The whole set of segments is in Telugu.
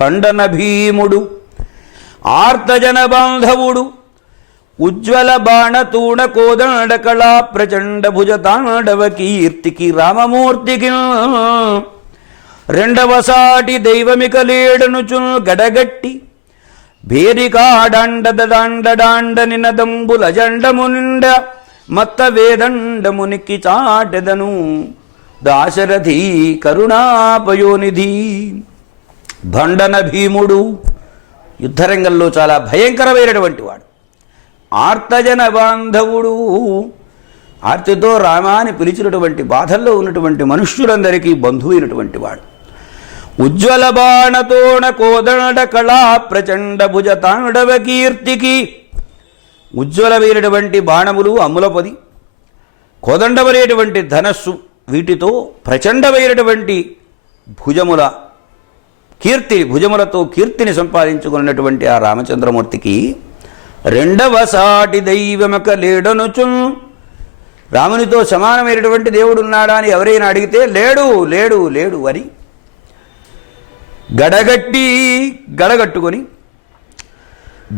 భండన భీముడు ఆర్తజన బాంధవుడు ఉజ్వల బాణతూణ కోదండ కళా ప్రచండ భుజ తాండవ కీర్తికి రామమూర్తికి. రెండవసాటి దైవమిక లేడనుచు గడగట్టి భేరికాడండదండడాండ నినదంబుల మత్త వేదండమునికి చాటెదను దాశరథి కరుణాపయోనిధి. దండన భీముడు. యుద్ధరంగంలో చాలా భయంకరమైనటువంటి వాడు. ఆర్తజన బాంధవుడు. ఆర్తితో రామాని పిలిచినటువంటి బాధల్లో ఉన్నటువంటి మనుష్యులందరికీ బంధువైనటువంటి వాడు. ఉజ్వల బాణతోణ కోదండ కళా ప్రచండ భుజ తాండవ కీర్తికి ఉజ్వలమైనటువంటి బాణములు అమ్ములపది. కోదండమనేటువంటి ధనస్సు వీటితో ప్రచండమైనటువంటి భుజముల కీర్తి భుజములతో కీర్తిని సంపాదించుకున్నటువంటి ఆ రామచంద్రమూర్తికి రెండవ సాటి దైవమక లేడనుచు రామునితో సమానమైనటువంటి దేవుడు ఉన్నాడా అని ఎవరైనా అడిగితే లేడు లేడు లేడు అని గడగట్టి గడగట్టుకొని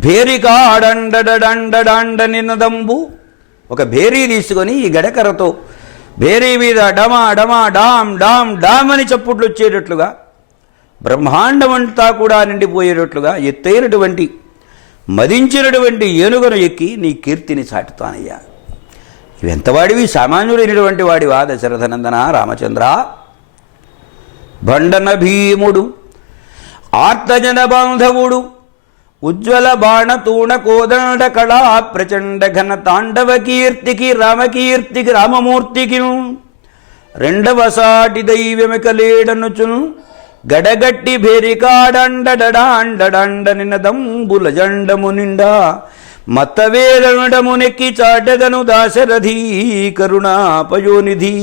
భేరికాడండడండడాండ నినదంబు ఒక భేరీ తీసుకొని ఈ గడకరతో భేరీ మీద డమా డమా డామ్ డామ్ డామ్ అని చప్పుట్లు వచ్చేటట్లుగా బ్రహ్మాండమంతా కూడా నిండిపోయేటట్లుగా ఎత్తైనటువంటి మదించినటువంటి ఏనుగను ఎక్కి నీ కీర్తిని చాటుతానయ్యా. ఇవెంతవాడివి? సామాన్యుడైనటువంటి వాడివా దశరథనందన రామచంద్ర. భండన భీముడు ఆర్తజన బాంధవుడు ఉజ్వల బాణ తూణ కోదండ కళా ప్రచండ ఘన తాండవ కీర్తికి రామకీర్తికి రామమూర్తికి రెండవ సాటి దైవమిక లేడనుచును గడగట్టి భేరికాడండడాండడాండ నినదంబుల జండము నిండా మత్తవేదమునెక్కి చాటగను దాశరథీ కరుణాపయోనిధి.